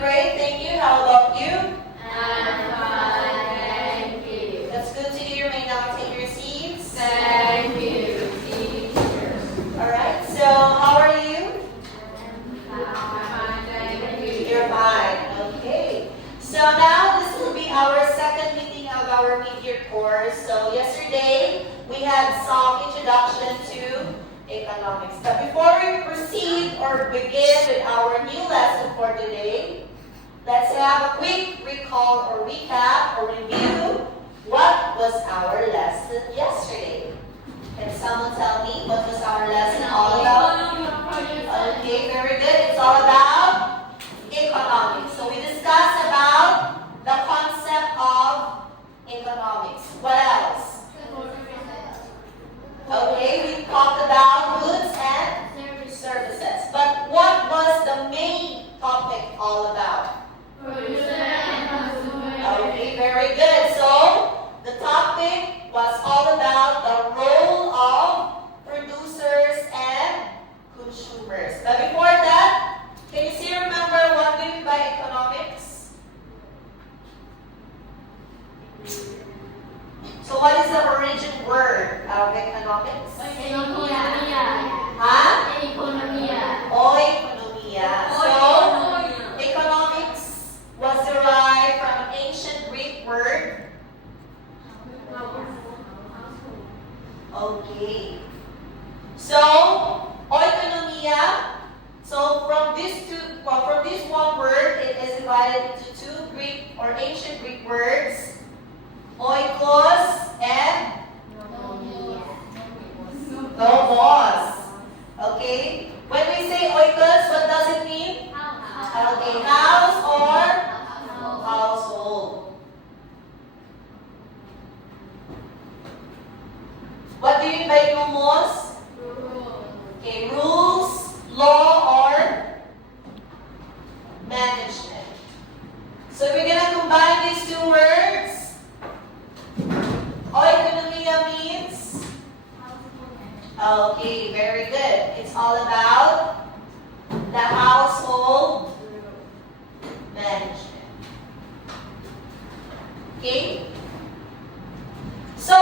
great. Thank you. How about you? I'm fine, thank you. That's good to hear. You may now take your seats. Thank you, teacher. Alright, so how are you? I'm fine, thank you. You're fine. Okay. So now this will be our second meeting of our mid-year course. So yesterday we had some introduction to economics. But before we proceed or begin with our new lesson for today, let's have a quick recall or recap or review. What was our lesson yesterday? Can someone tell me what was our lesson all about? Okay, very good. It's all about economics. So we discussed about the concept of economics. What else? Okay, we talked about goods and services. But what was the main topic all about? Okay, very good. So the topic was all about the role of producers and consumers. But before that, can you still remember what we mean by economics? So what is the origin word of economics? Huh? Oikonomia. So economics was derived from an ancient Greek word. Okay. So oikonomia. So from this one word, it is divided into two Greek or ancient Greek words, oikos and nomos. Okay. When we say oikos, what does it mean? Okay, house or household. What do you mean by nomos? Okay, rules, law, or management. So we're gonna combine these two words. Oikonomia means? Okay, very good. It's all about the household management. Okay? So,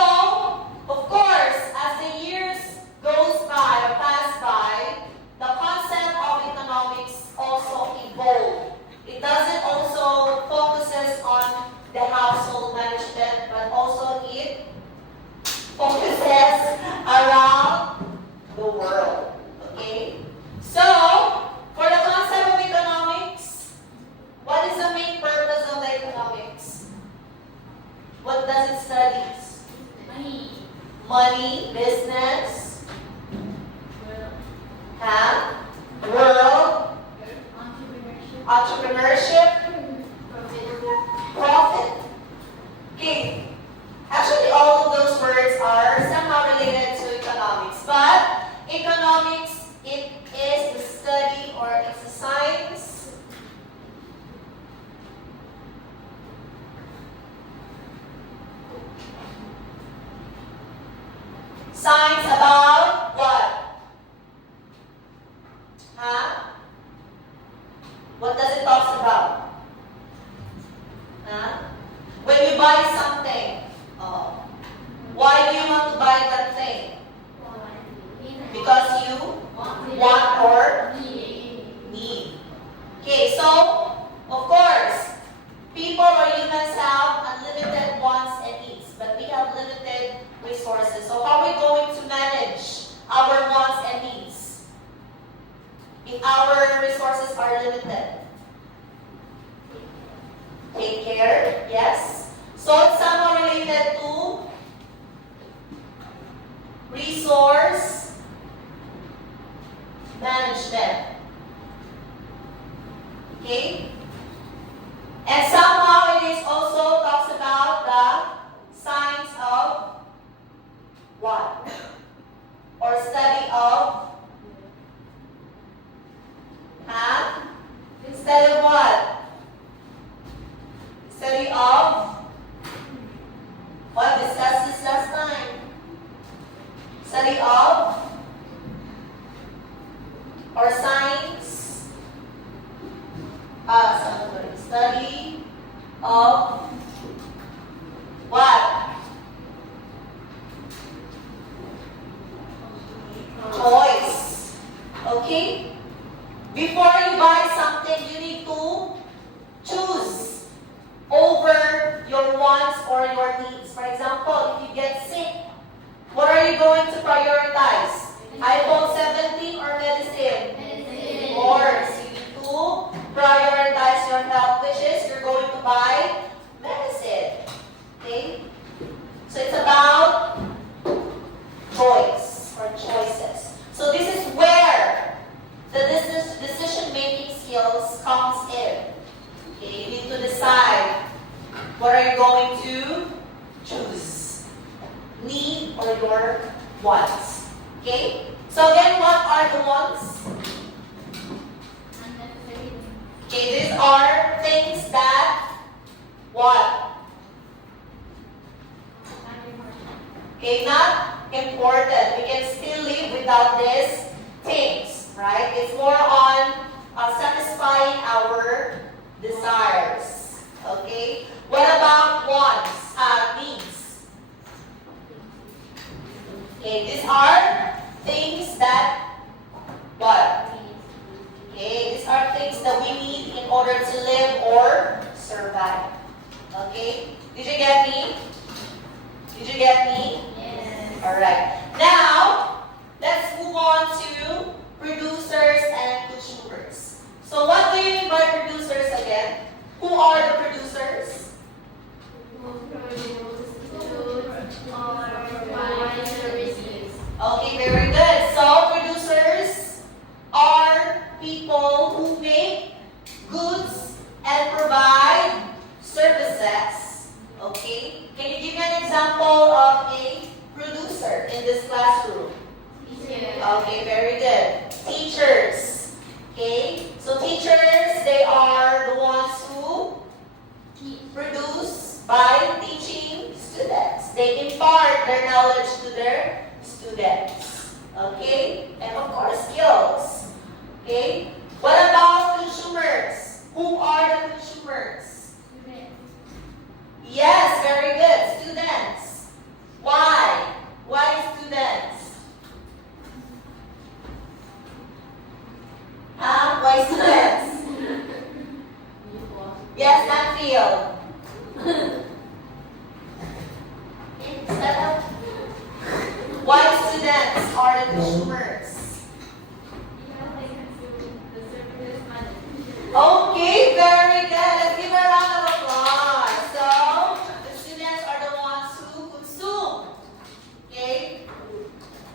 of course, as the years goes by or pass by, the concept of economics also evolved. It doesn't also focuses on the household management, but also it focuses around the world. Okay? So, for the concept of economics, what is the main purpose of the economics? What does it study? Money, business, world, entrepreneurship, profit. Okay. Actually, all of those words are somehow related to economics. But economics, it is the study or it's a science about what? What does it talk about? When you buy something, why do you want to buy that thing? Because you want or need. Okay, so, of course, people or humans have unlimited wants and needs, but we have limited resources. So how are we going to manage our wants and needs if our resources are limited? Take care, yes. So it's somehow related to resource management. Okay? And somehow it is also talks about the science of what? Or study of? Study of what? Study of? What? Discussed this last time. Study of? Or science Study of what? Choice. Okay? Before you buy something, you need to choose over your wants or your needs. For example, if you get sick, what are you going to prioritize? iPhone 17 or medicine? Medicine. Of course, you need to prioritize your health, which is you're going to buy medicine. Okay? So it's about choice or choices. So this is where the decision-making skills comes in. Okay, you need to decide what are you going to choose, need or your wants. Okay? So again, what are the wants? Unnecessary. Okay, these are things that what? Okay, not important. We can still live without these things, right? It's more on satisfying our desires. Okay? What about wants? Needs. Okay, these are things that what? Okay, these are things that we need in order to live or survive. Okay? Did you get me? Did you get me? Yes. Alright. Now, let's move on to producers and consumers. So what do you mean by producers again? Who are the producers? Who produce goods or provide services. Okay, very good. So producers are people who make goods and provide services. Okay? Can you give me an example of a producer in this classroom? Teacher. Okay, very good. Teachers. Okay? So teachers, they are the ones who produce by teaching students. They impart their knowledge to their students. Okay? And of course, skills. Okay? What about consumers? Who are the consumers? Yes, very good. Students. Why? Why students? Why students? Yes, not field. Why students are the consumers? Okay, very good. Let's give a round of applause. So, the students are the ones who consume. Okay?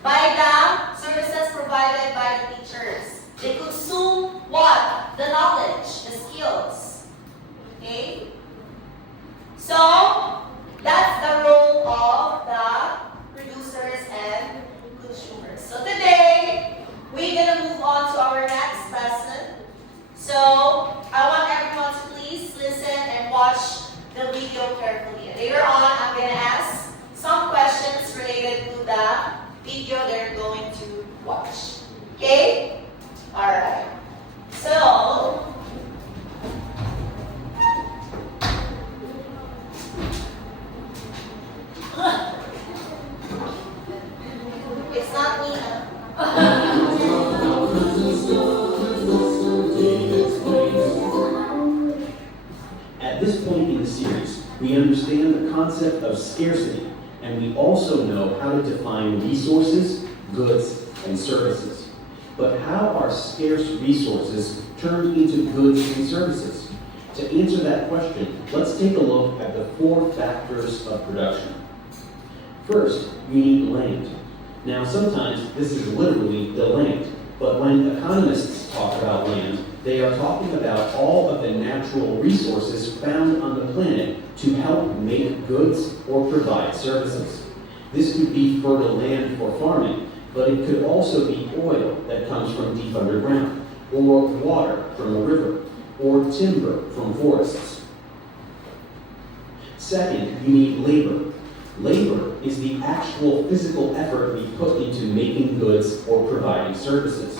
By the services provided by the teachers. They consume what? The knowledge, the skills. Okay? So, that's the role of the producers and consumers. So today, we're going to move on to our next lesson. So, I want everyone to please listen and watch the video carefully. Later on, I'm going to ask some questions related to the video they're going to watch. Okay? Alright. So, it's not me, huh? At this point in the series, we understand the concept of scarcity, and we also know how to define resources, goods, and services. But how are scarce resources turned into goods and services? To answer that question, let's take a look at the 4 factors of production. First, you need land. Now, sometimes this is literally the land, but when economists talk about land, they are talking about all of the natural resources found on the planet to help make goods or provide services. This could be fertile land for farming, but it could also be oil that comes from deep underground, or water from a river, or timber from forests. Second, you need labor. Labor is the actual physical effort we put into making goods or providing services.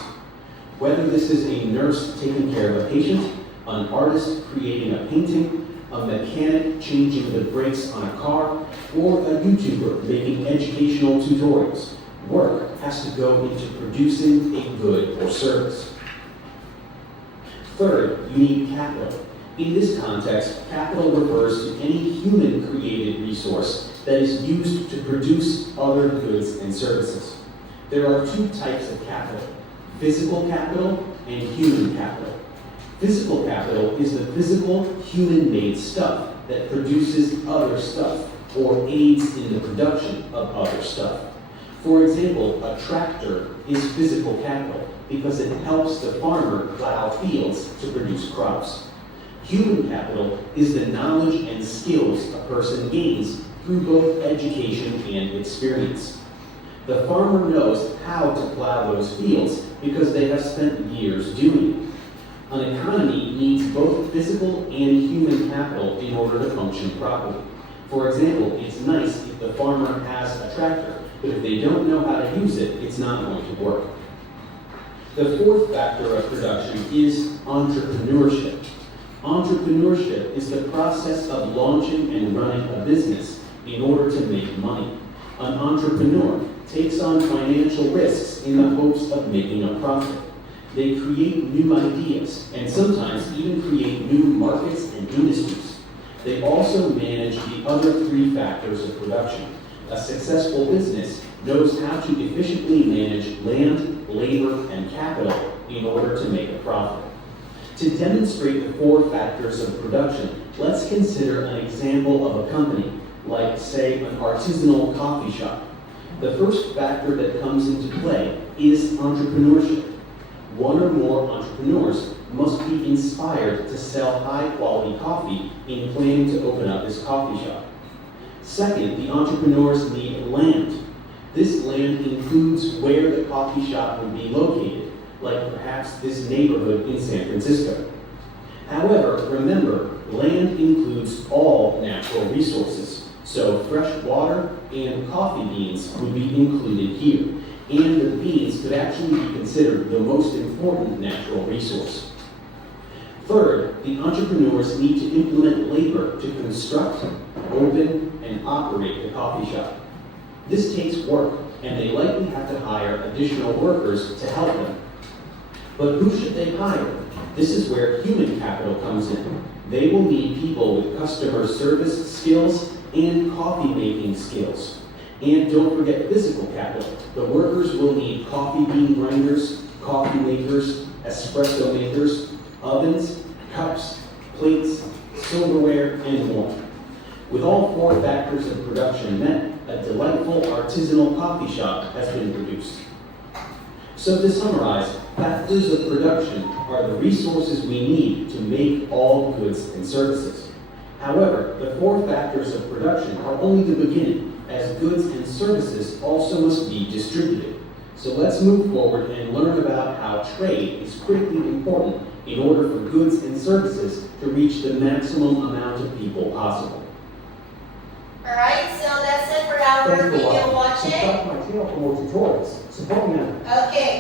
Whether this is a nurse taking care of a patient, an artist creating a painting, a mechanic changing the brakes on a car, or a YouTuber making educational tutorials. Work has to go into producing a good or service. Third, you need capital. In this context, capital refers to any human-created resource that is used to produce other goods and services. There are two types of capital: physical capital and human capital. Physical capital is the physical, human-made stuff that produces other stuff or aids in the production of other stuff. For example, a tractor is physical capital because it helps the farmer plow fields to produce crops. Human capital is the knowledge and skills a person gains through both education and experience. The farmer knows how to plow those fields because they have spent years doing it. An economy needs both physical and human capital in order to function properly. For example, it's nice if the farmer has a tractor, but if they don't know how to use it, it's not going to work. The fourth factor of production is entrepreneurship. Entrepreneurship is the process of launching and running a business in order to make money. An entrepreneur takes on financial risks in the hopes of making a profit. They create new ideas and sometimes even create new markets and industries. They also manage the other three factors of production. A successful business knows how to efficiently manage land, labor, and capital in order to make a profit. To demonstrate the four factors of production, let's consider an example of a company, like, say, an artisanal coffee shop. The first factor that comes into play is entrepreneurship. One or more entrepreneurs must be inspired to sell high-quality coffee in planning to open up this coffee shop. Second, the entrepreneurs need land. This land includes where the coffee shop would be located, like perhaps this neighborhood in San Francisco. However, remember, land includes all natural resources, so fresh water and coffee beans would be included here, and the beans could actually be considered the most important natural resource. Third, the entrepreneurs need to implement labor to construct, open, and operate the coffee shop. This takes work, and they likely have to hire additional workers to help them. But who should they hire? This is where human capital comes in. They will need people with customer service skills and coffee making skills. And don't forget physical capital. The workers will need coffee bean grinders, coffee makers, espresso makers, ovens, cups, plates, silverware, and more. With all four factors of production met, a delightful artisanal coffee shop has been produced. So to summarize, factors of production are the resources we need to make all goods and services. However, the four factors of production are only the beginning, as goods and services also must be distributed. So let's move forward and learn about how trade is critically important in order for goods and services to reach the maximum amount of people possible. Alright, so that's it for our video watching. Subscribe to my channel for more tutorials. Support me now. Okay,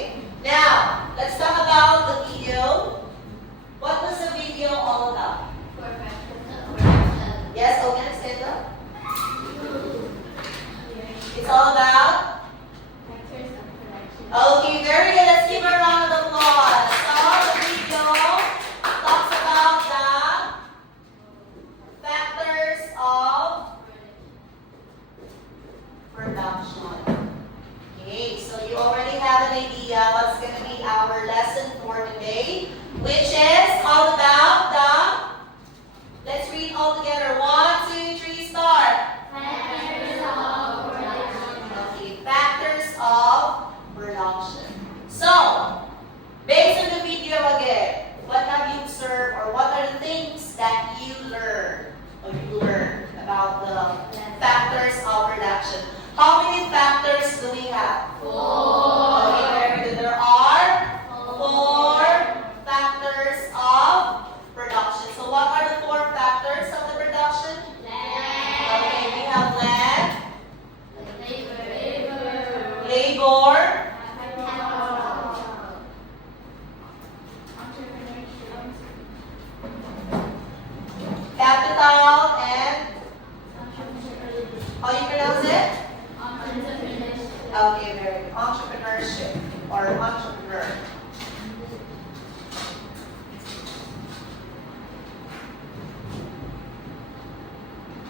now, let's talk about the video. What was the video all about? Four factors of production. Yes, Owen, stand up. It's all about? Factors of production. Okay, very good. Let's give a round of applause. So, the video talks about the factors of production. Okay, so you already have an idea what's going to be our lesson for today, which is all about the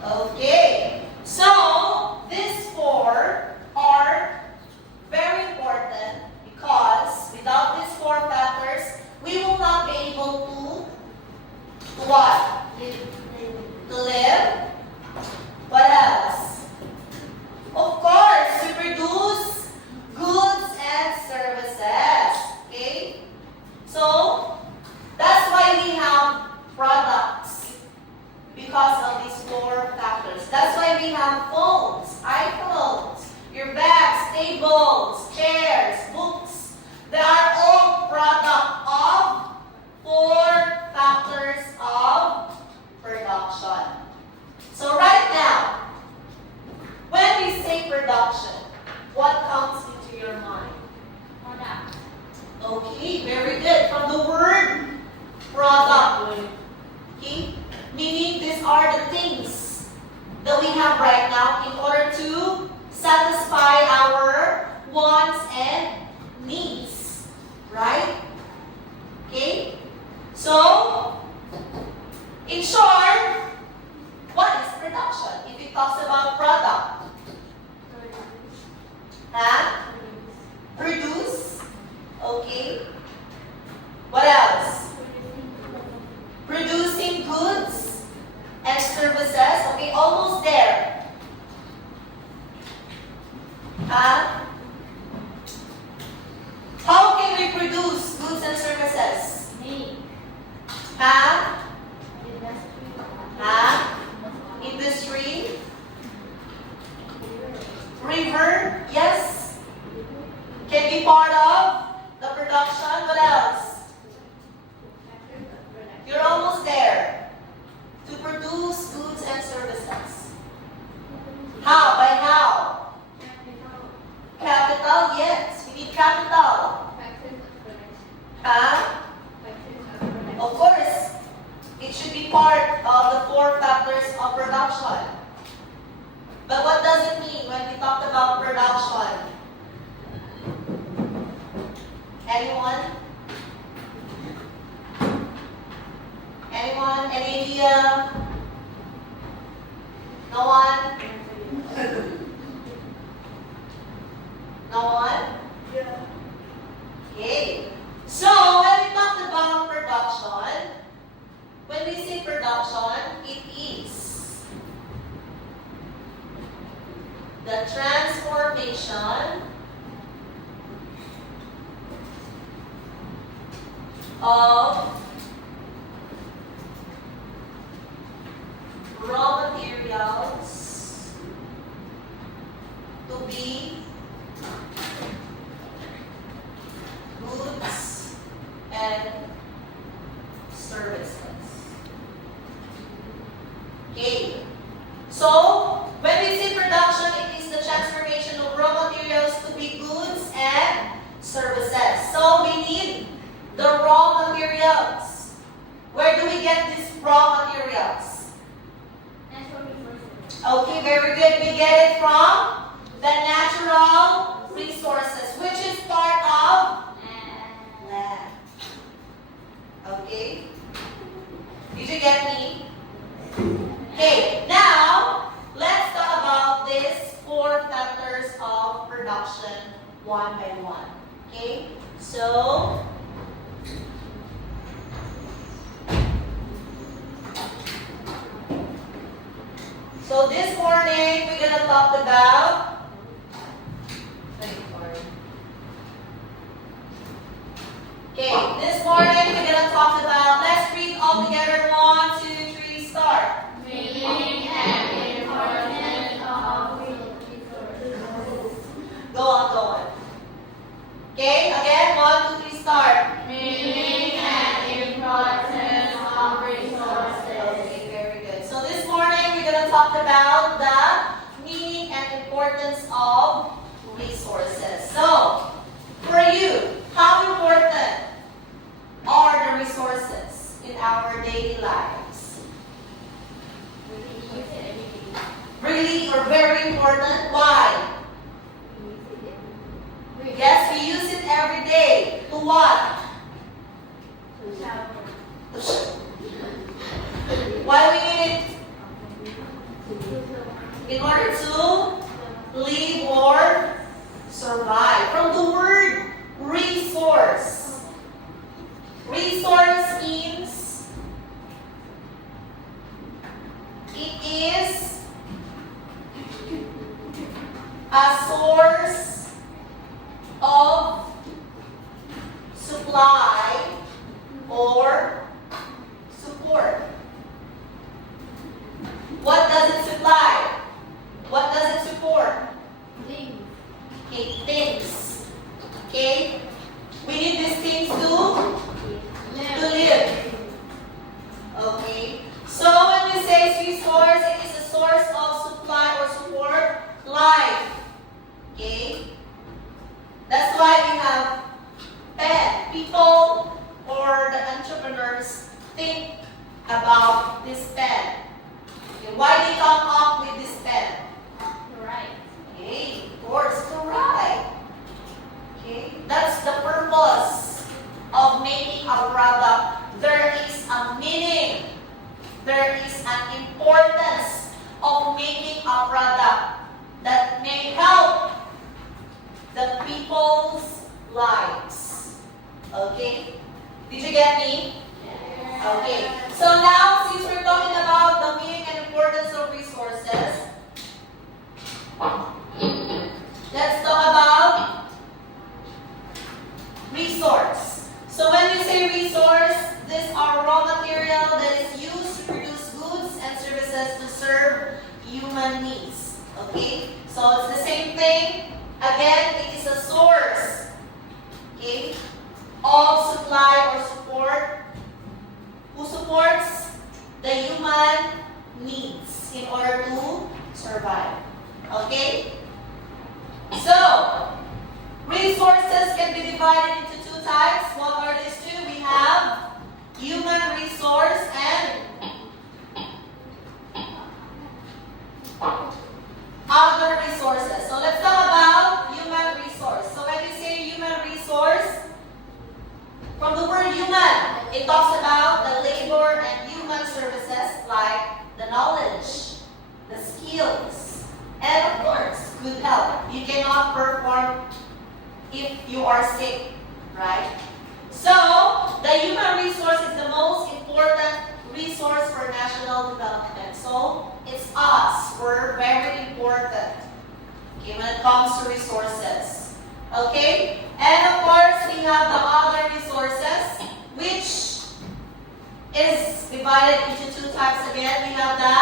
Okay. So, these four are very important because without these four factors, we will not be able to what? To live. What else? Of course, to produce goods and services. Okay? So, that's why we have products. Because of these four factors. That's why we have phones, iPhones, your bags, tables, chairs, books. They are all product of four factors of production. So right now, when we say production, what comes into your mind? Product. Okay, very good. From the word product. Okay? Meaning these are the things that we have right now in order to satisfy our wants and needs. Right? Okay? So, in short, what is production? If it talks about product, huh? Produce. Okay. What else? Producing goods and services. Okay, almost there. Huh? How can we produce goods and services? Make. Huh? Industry. Huh? Industry. River. Yes. Can be part of the production. What else? Factors of production. You're almost there. To produce goods and services. How? By how? Capital. Capital, yes. We need capital. Factors of production. Huh? Factors of production. Of course, it should be part of the four factors of production. But what does it mean when we talk about production? Anyone? Anyone? Any idea? No one? No one? Okay. So, when we talk about production, when we say production, it is the transformation of raw materials to be goods and services. Okay. So, when we say production, it is the transformation of raw materials to be goods and services. So, we need the raw materials. Where do we get these raw materials? Natural resources. Okay, very good. We get it from the natural resources, which is part of land. Okay? Did you get me? Okay, now let's talk about these four factors of production one by one. Okay? So, this morning we're gonna talk about this morning we're gonna talk about, let's read all together. 1, 2, 3, start. Meaning and importance of resources. Go on. Okay, again, 1, 2, 3, start. Meaning and importance of resources. Okay, very good. So this morning we're gonna talk about the meaning and importance of resources. So, for you, how important are the resources in our daily lives? Really, or very important? Why? Yes, we use it every day. To what? Why we need it? It is a source of supply or support. What does it supply? What does it support? Things. Okay, things. Okay? We need these things to live. Okay? So when we say resource, it is a source of supply or support life. Okay? That's why we have pen. People or the entrepreneurs think about this pen. Okay, why they come up with this pen? Right. Okay, of course, to write. Okay, that's the purpose of making a product. There is a meaning. There is an importance of making a product that may help the people's lives. Okay? Did you get me? Okay. So now, since we're talking about the meaning and importance of resources, let's talk about resource. So when we say resource, these are raw material that is used to produce goods and services to serve human needs. Okay? So it's the same thing. Again, it is a source, okay, of supply or support. Who supports the human needs in order to survive. Okay? So, resources can be divided into two types. What are these two? We have human resource and other resources. So let's talk about human resource. So when we say human resource, from the word human, it talks about the labor and human services like the knowledge, the skills, and of course, good health. You cannot perform if you are sick, right? So, the human resource is the most important resource for national development. So, it's us. We're very important, okay, when it comes to resources. Okay? And of course, we have the other resources, which is divided into two types again. We have the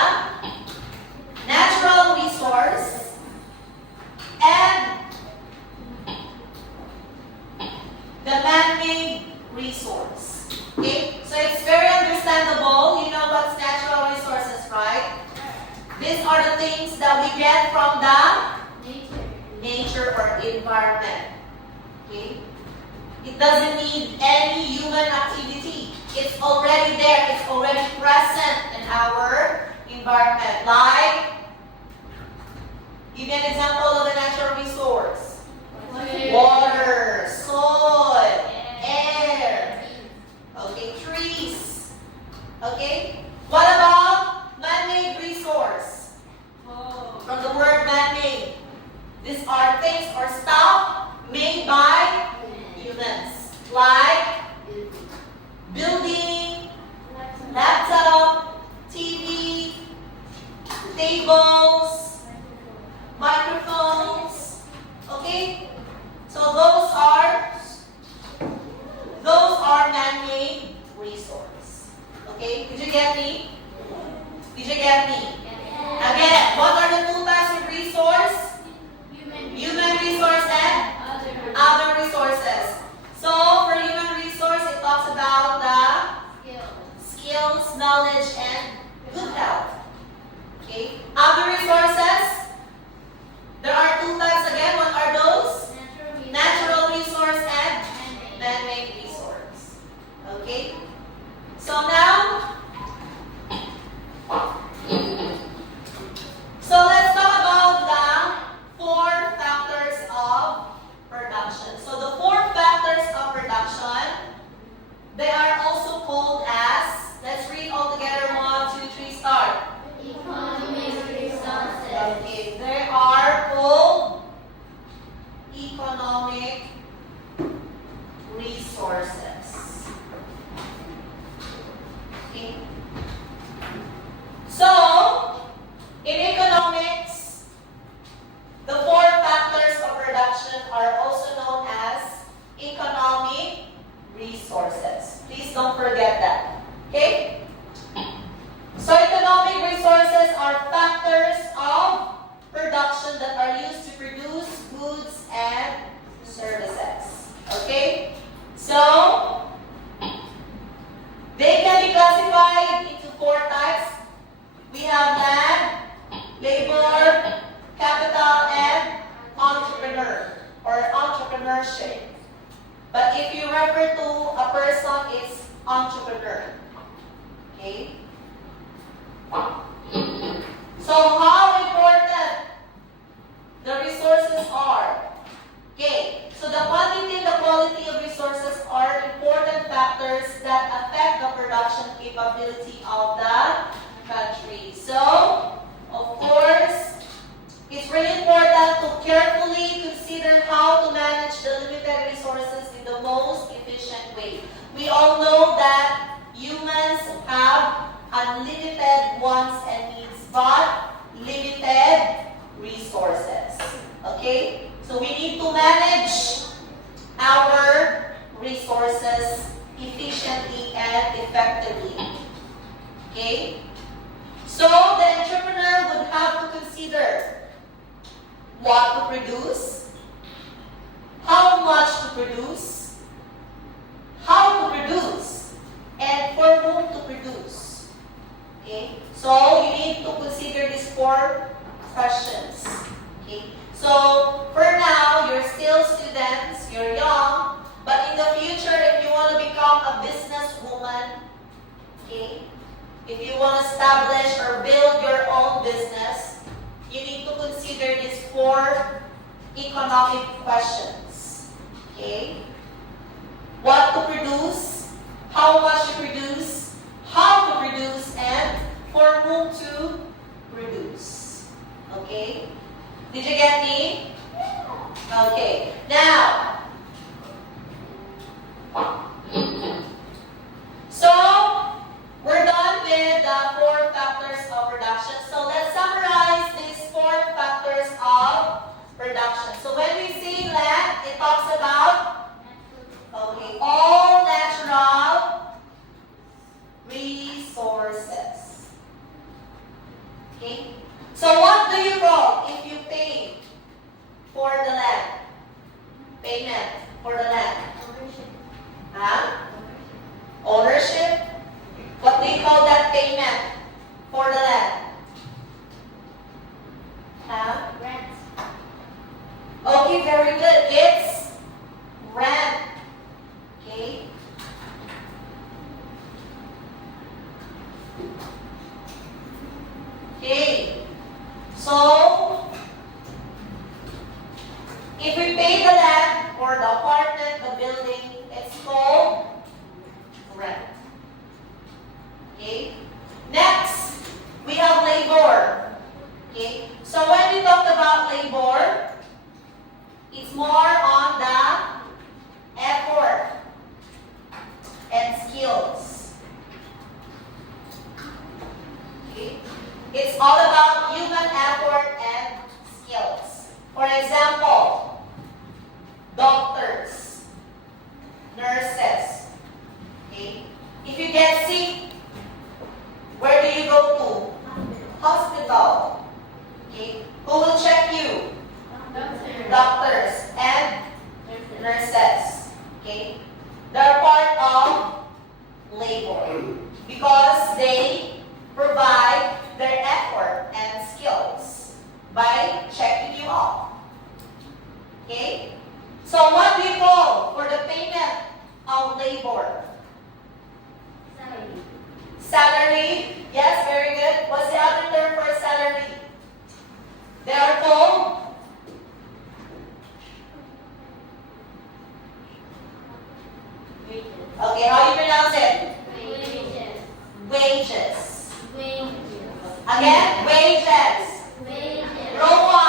natural resource and the man-made resource. Okay? So it's very understandable. You know what's natural resources, right? These are the things that we get from the nature or environment. Okay? It doesn't need any human activity. It's already there. It's already present in our environment. Like, give me an example of a natural resource. Water, soil, air, okay, trees. Okay? What about man-made resource? From the word man-made. These are things or stuff made by humans. Like building, laptop, TV, tables, microphones. Okay? So those are man-made resources. Okay? Did you get me? Did you get me? Again, what are the two types of resource? Human resource and other resources. So for human resource, it talks about the skills, knowledge, and good health. Okay? Other resources, there are two types again. What are those? Natural resource and man-made resource. Okay? So now, are factors of production that are used to produce goods and services. Okay? So, they can be classified into 4 types. We have land, labor, capital, and entrepreneur or entrepreneurship. But if you refer to a person, it's entrepreneur. Okay? So how important the resources are. Okay, so the quantity and the quality of resources are important factors that affect the production capability of the country. So, of course, it's really important to carefully consider how to manage the limited resources in the most efficient way. We all know that humans have unlimited wants and needs, but limited resources. Okay? So we need to manage our resources efficiently and effectively. Okay? So the entrepreneur would have to consider what to produce, how much to produce, how to produce, and for whom to produce. Okay? So you need to consider these 4 questions. Okay? So for now, you're still students, you're young, but in the future, if you want to become a businesswoman, okay, if you want to establish or build your own business, you need to consider these 4 economic questions. Okay? What to produce, how much to produce, how to produce, and for whom to produce. Okay? Did you get me? Okay. Now, so we're done with the 4 factors of production. So let's summarize these 4 factors of production. So when we say land, it talks about all natural resources. Okay? So what do you call if you pay for the land? Payment for the land. Huh? Ownership? What do you call that payment for the land? Huh? Rent. Okay, very good. It's rent. Okay? Okay. So, if we pay the land or the apartment, the building, it's called rent. Okay? Next, we have labor. Okay? So when we talk about labor, it's more on the effort and skills. Okay? It's all about human effort and skills. For example, doctors, nurses. Okay? If you get sick, where do you go to? Hospital. Okay? Who will check you? Doctors and nurses. Okay? They're part of labor because they provide their effort and skills by checking you off. Okay? So what do you call for the payment of labor? Salary. Yes, very good. What's the other term for salary? They are called okay, how do you pronounce it? Wages. Again, wages. Row 1.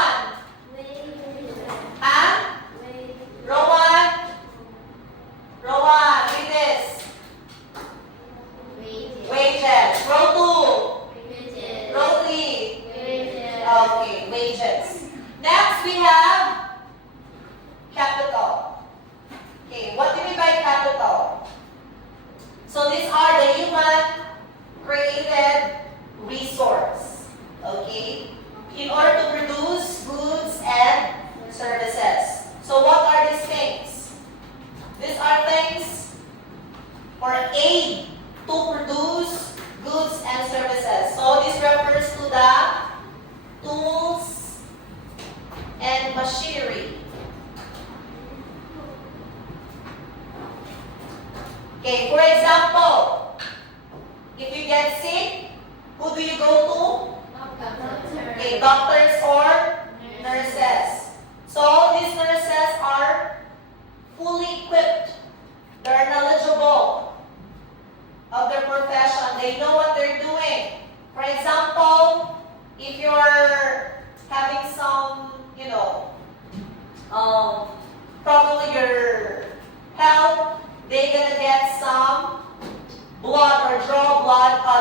Huh? Row 1. Row 1. Read this. Wages. Row 2. Row 3. Okay, wages. Next we have capital. Okay, what do you mean by capital? So these are the human created resource.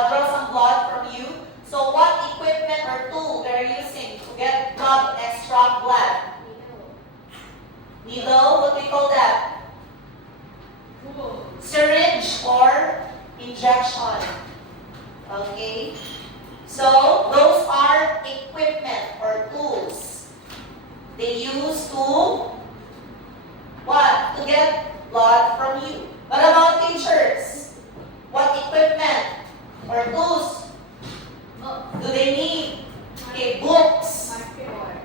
draw some blood from you. So what equipment or tool they're using to get blood, extract blood? Needle, what do we call that? Syringe or injection. Okay? So those are equipment or tools they use to what? To get blood from you. What about teachers? What equipment or tools do they need? Okay, books,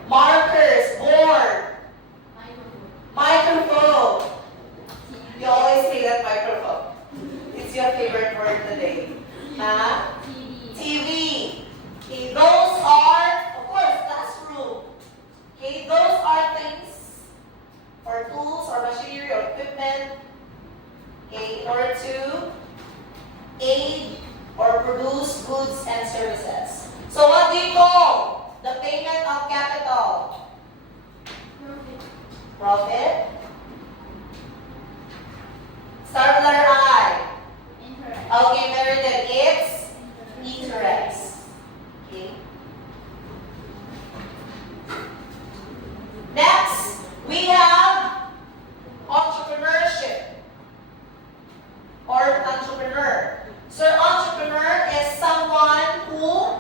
markers, board, microphone. You always say that microphone. It's your favorite word today. Huh? TV. Okay, those are, of course, classroom. Okay, those are things or tools or machinery or equipment, okay, in order to aid or produce goods and services. So what do you call the payment of capital? Profit. Start with letter I. Okay, very good. It's interest. Okay. Next, we have entrepreneurship or entrepreneur. So entrepreneur is someone who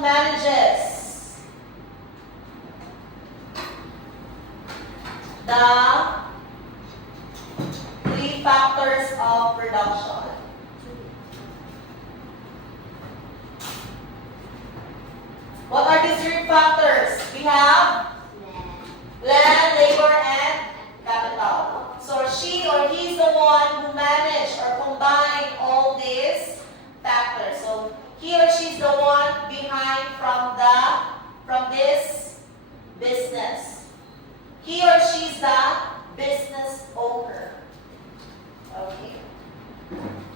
manages the three factors of production. What are these three factors? We have land, labor, and capital. So she or he's the one who manage or combine all these factors. So he or she's the one behind from this business. He or she's the business owner. Okay.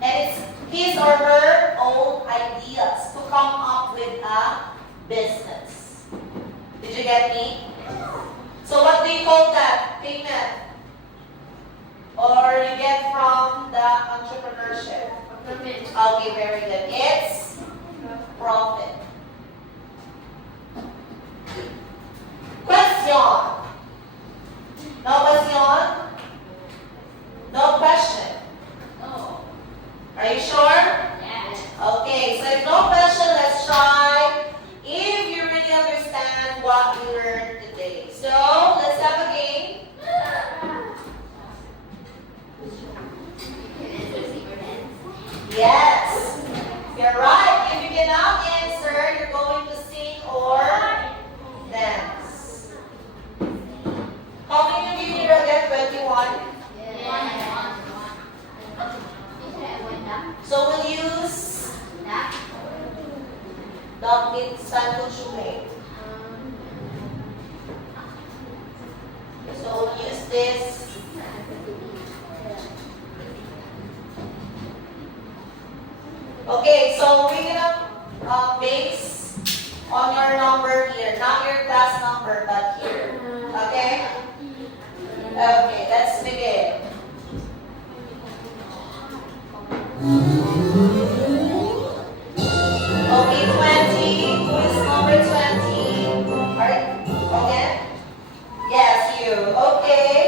And it's his or her own ideas to come up with a business. Did you get me? So what do you call that? Payment. Or you get from the entrepreneurship. Okay, very good. It's profit. Question. No question? No question. Are you sure? Okay, so if no question, let's try. If you really understand what we learned today. So, let's have a game. Yes. You're right. If you cannot answer, you're going to sing or dance. How many of you here get 21? So we'll use the Santo. So we'll use this. Okay, so we're gonna base on your number here, not your class number, but here. Okay? Okay, let's begin. Okay, 20. Who is number 20? Alright, okay? Yes, you. Okay.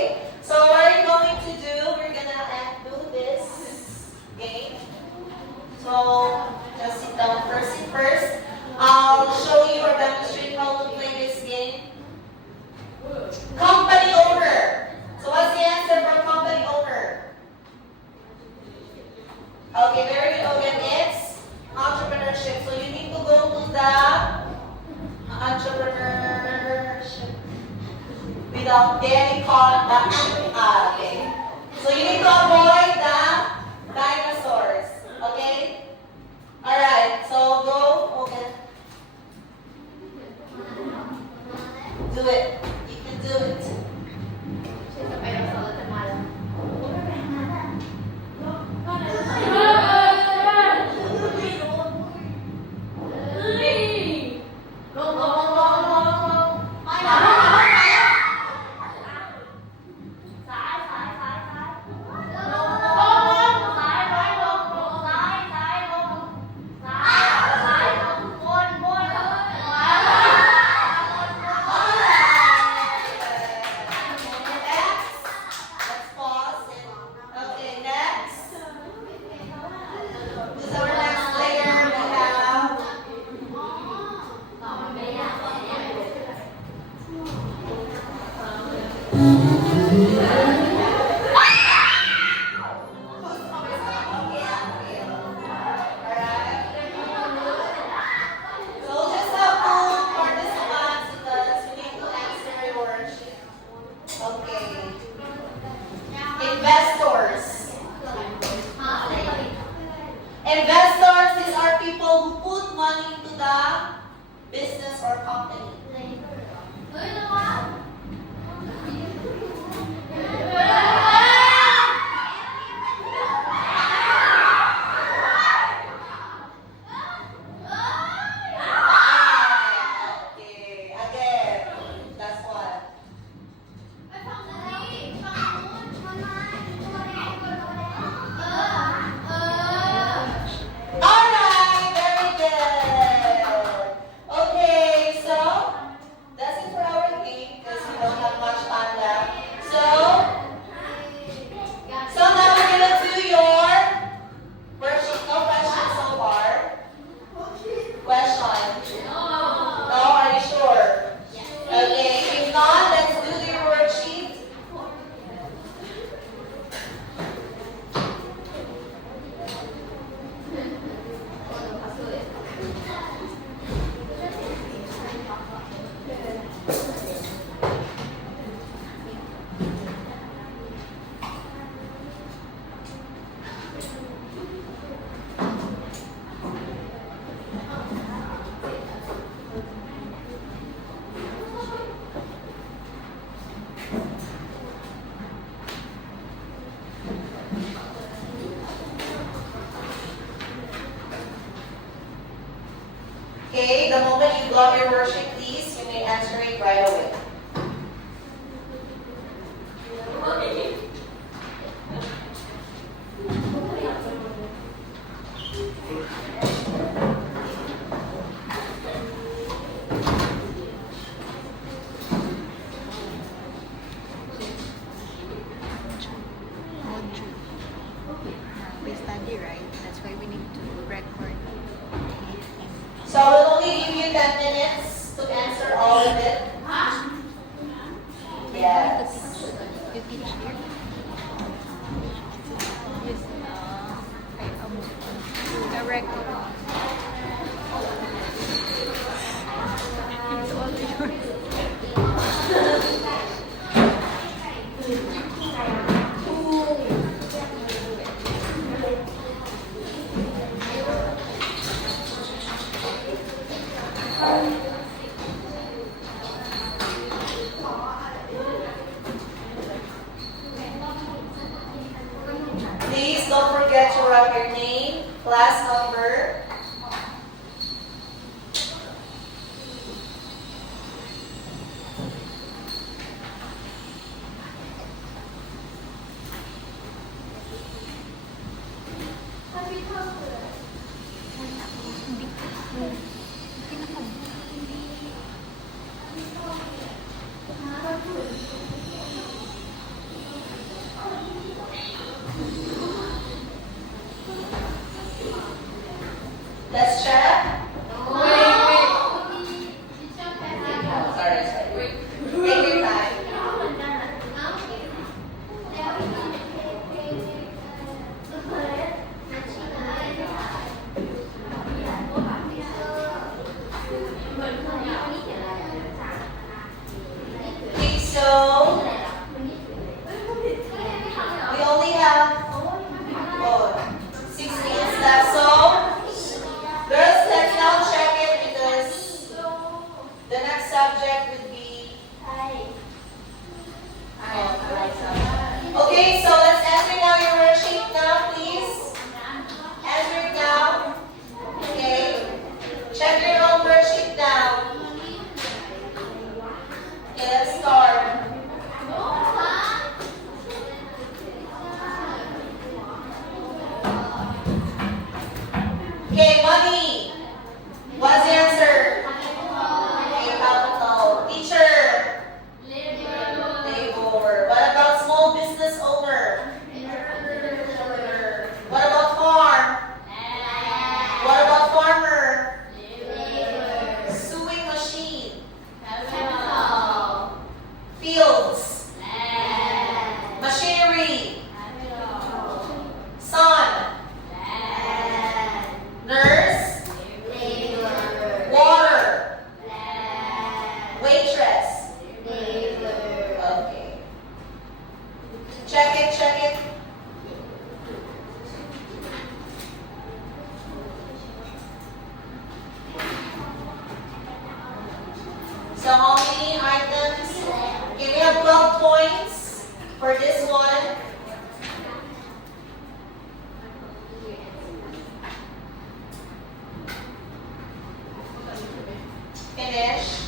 So what are you going to do? We're gonna do this game. So just sit down first. I'll show you or demonstrate how to play this game. Company owner. So what's the answer for company owner? Okay, very good. Okay, it's entrepreneurship. So you need to go to the entrepreneurship without getting caught. Okay. So you need to avoid the dinosaurs. Okay? Alright, so go. Okay. Do it. You can do it. Investors, these are people who put money into the business or company. Okay, again, last one. Alright, very good. Okay, so that's it for our game because we don't have much time left. So now we're gonna do your worksheet. No questions so far. Question? No, are you sure? Okay, if not, let's do your worksheet. Okay, the moment you got your worksheet, please, you may answer it right away. We study, right? That's why we need to record. So I will only give you 10 minutes to answer all of it. Yes. You teach here? Yes. The record. It's all yours. Please don't forget to write your name, class number. Let's check. Sorry. Take your time. Okay, so we only have 6 minutes left. So girls, let's now check it because the next subject would be okay, so let's enter now your worksheet now, please. Enter it now. Okay. Check your own worksheet now. Okay, let's start. Okay, money. What's the answer? Okay, capital. Teacher. Labor. What about small business owner? What about farm? What about farmer? Sewing machine. Fields. Machinery. Son. Nurse. So how many items? Okay, we have 12 points for this one. Finish.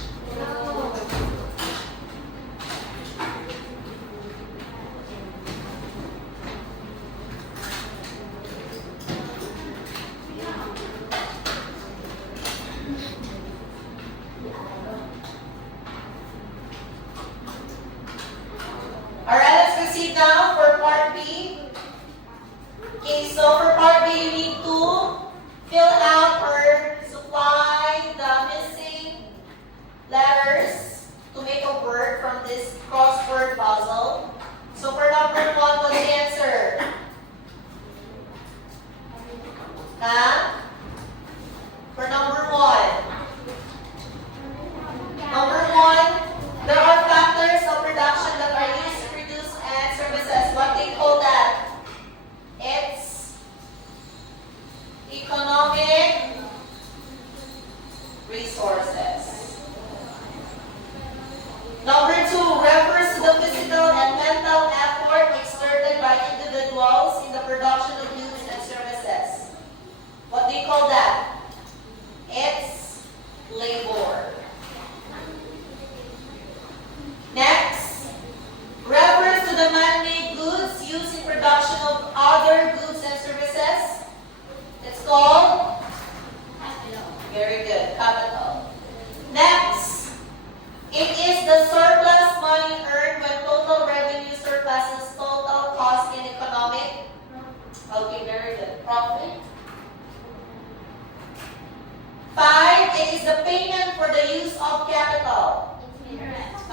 Alright, let's proceed now for part B. Okay, so for part B, you need to fill out or supply the missing letters to make a word from this crossword puzzle. So for number 1, what's the answer? Huh? For number 1. Number 1, there are factors of production that are used to produce and services. What they call that? It's economic resources. Number 2 refers to the physical and mental effort exerted by individuals in the production of goods and services. What do you call that? It's labor. Next, refers to the man-made goods used in production of other goods and services. It's called? Very good, capital. Next, it is the surplus money earned when total revenue surpasses total cost in economic. Okay, very good. Profit. 5, it is the payment for the use of capital.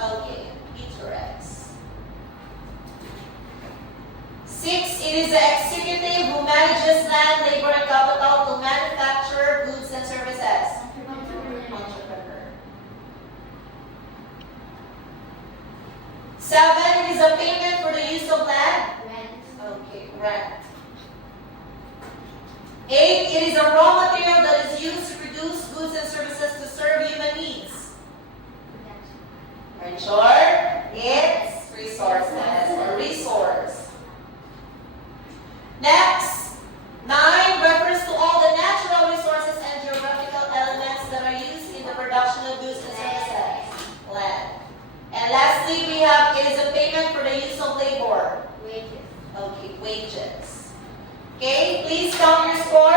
Okay, interest. 6, it is the executive who manages land, labor, and capital to manufacture goods and services. Entrepreneur. 7, it is a payment for the use of land. Okay, rent. 8, it is a raw material that is used to produce goods and services to serve human needs. In short, it's resources or resource. Next, 9 refers to all the natural resources and geographical elements that are used in the production of goods and services. Land. And lastly, we have it is a payment for the use of labor. Wages. Okay, wages. Okay, please count your score.